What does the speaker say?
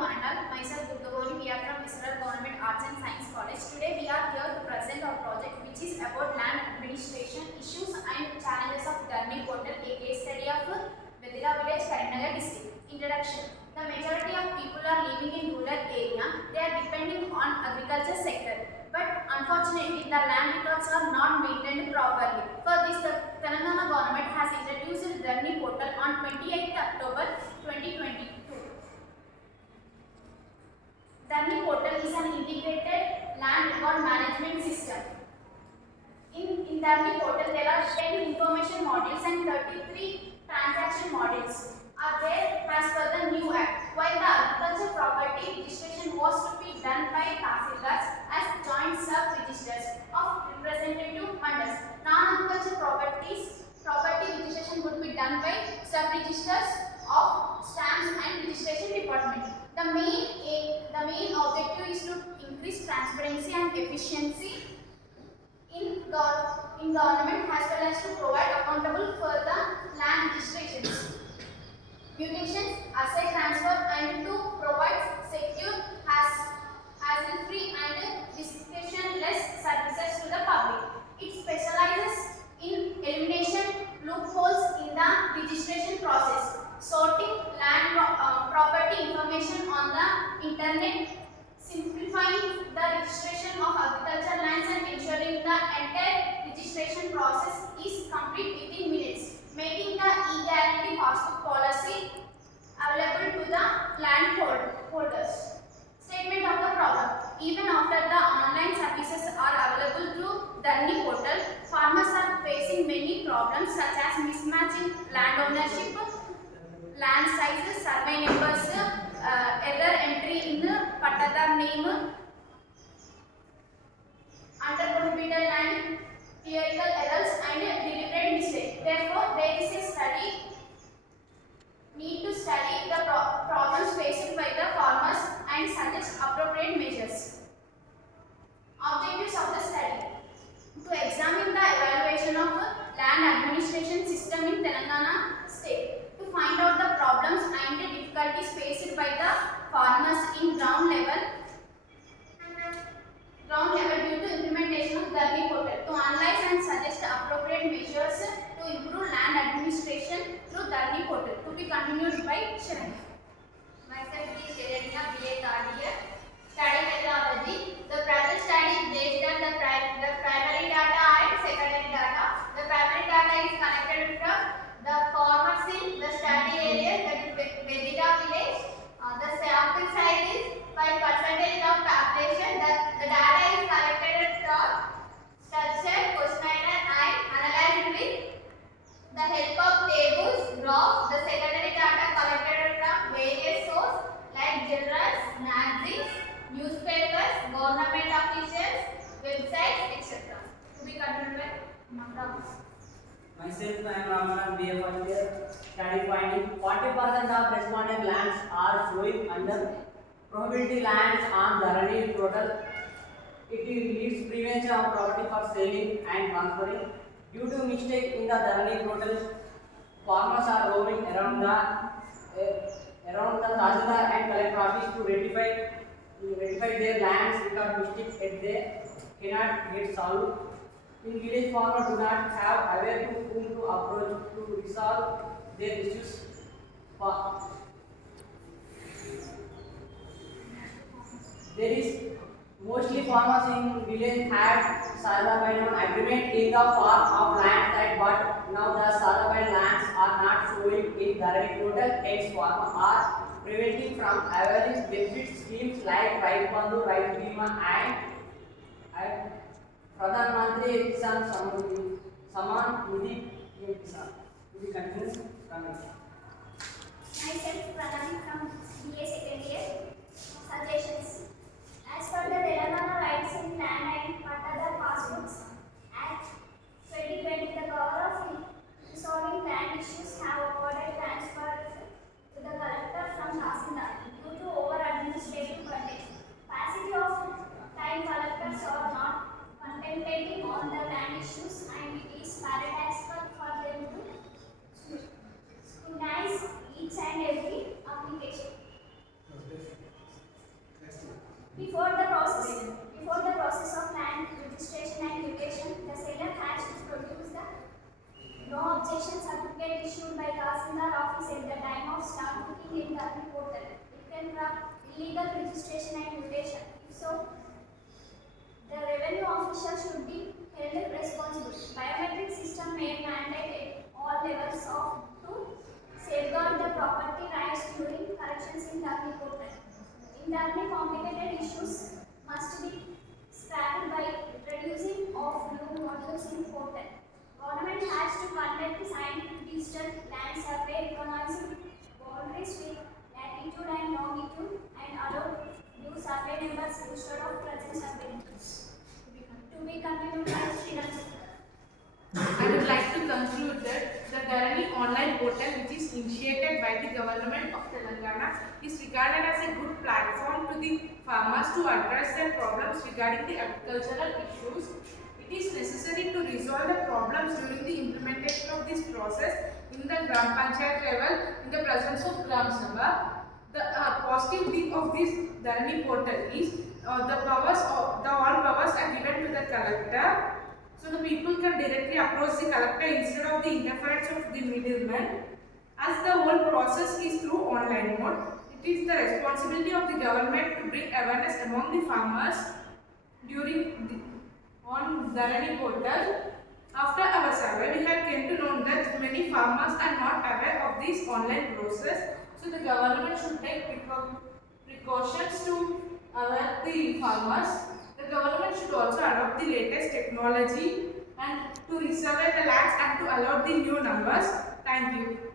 one and all. Myself Gurgavoni. We are from Israel Government Arts and Science College. Today we are here to present our project which is about land administration issues and challenges of Dharni Portal, a case study of Vedira village, Karimnagar district. Introduction. The majority of people are living in rural area. They are depending on agriculture sector. But unfortunately, the land records are not maintained properly. For this, the Telangana government has introduced the Dharni Portal on 28th October 2022. Dharni Portal is an integrated land record management system. In Dharni Portal, there are 10 information modules and 33 transaction modules are there as per the new act. While the agriculture property registration was to be done by Tahsildars as joint sub-registers of representative mandals, non-agriculture property registration would be done by sub-registers of stamps and registration department. The main objective is to increase transparency and efficiency in government as well as to provide accountable for the land registrations, mutations, asset transfer, and to provide secure, hassle-free and discretion-less services to the public. It specializes in elimination loopholes in the registration process, sorting land property information on the internet, simplifying the registration of agricultural lands and ensuring the entire registration process is complete within minutes, making the e-guarantee passbook policy available to the land holders. Statement of the problem. Even after the online services are available through Dharni Portal, farmers are facing many problems such as mismatching land ownership, land sizes, survey numbers, error entry in Patadar name, under prohibited land, clerical errors and deliberate mistake. Therefore, there is a need to study the problems faced by the farmers and suggest appropriate measures. Objectives of the study: to examine the evaluation of land administration system in Telangana state, to find out the problems and the difficulties faced by the farmers in ground level due to implementation of Dharni Portal, to analyze and suggest appropriate measures to improve land administration through Dharni Portal. To be continued by Sharon. Myself is Sharanya, BA third year. Study methodology. The present study is based on the primary data and secondary data. The primary data is collected from the farmers in the study area, that is Vedira village. The sample size is 5% of population. The data is collected from structure, questionnaire and analyzed with the help of tables, graphs. The secondary data collected from various sources like journals, magazines, newspapers, government officials, websites, etc. To be continued by Mamta. Myself, I am Ramanan, BA first year. Study finding 40% of respondent lands are showing under prohibited lands on Dharni Portal. It leads prevention of property for selling and transferring. Due to mistake in the Dharni Portal, farmers are roaming around the Tahsildar and collector office to rectify their lands because mistakes at they cannot get solved. In village, farmers do not have aware to whom to approach to resolve their issues. There is mostly farmers in village had Sarabayan agreement in the form of land site, but now the Sarabayan lands are not showing in Dharni Portal. Hence, farmers are preventing from availing benefit schemes like Rait Bandhu, Rait Bima and Pradhan Mantri Kisan Saman Nidhi Kisan. We continue from it. Myself, Pradhan from BA second year. Suggestions. As per the Telangana Rights in Land and Patadar Passbooks Act 2020, the power of resolving land issues have awarded transfer to the collector from Tahsildar due to over-administrative burden. Passage of time, collectors are not contemplating on the land issues and it is paradoxical for them to scrutinize each and every application. Before the process of land registration and mutation, the seller has to produce the no objection certificate issued by Tahsildar office at the time of stamp booking in the portal. It can prompt illegal registration and mutation. If so, the revenue official should be held responsible. Biometric system may mandate at all levels to safeguard the property rights during corrections in the portal. Internally complicated issues must be scrapped by reducing of new modules in portal. Government has to conduct the scientific digital land survey recognizing boundaries with latitude and longitude and allow new survey numbers instead of present survey numbers. To be continued by Sriram. I would like to conclude that the Dharani online portal, which is initiated by the government of Telangana, is regarded as a good platform to the farmers to address their problems regarding the agricultural issues. It is necessary to resolve the problems during the implementation of this process in the Gram Panchayat level in the presence of Gram Sabha. The positive thing of this Dharani portal is all powers are given to the collector. So the people can directly approach the collector instead of the interference of the middleman. As the whole process is through online mode, it is the responsibility of the government to bring awareness among the farmers on Dharani portal. After our survey, we have came to know that many farmers are not aware of this online process. So the government should take precautions to aware the farmers. The government should also adopt the latest technology and to resurvey the lands and to allow the new numbers. Thank you.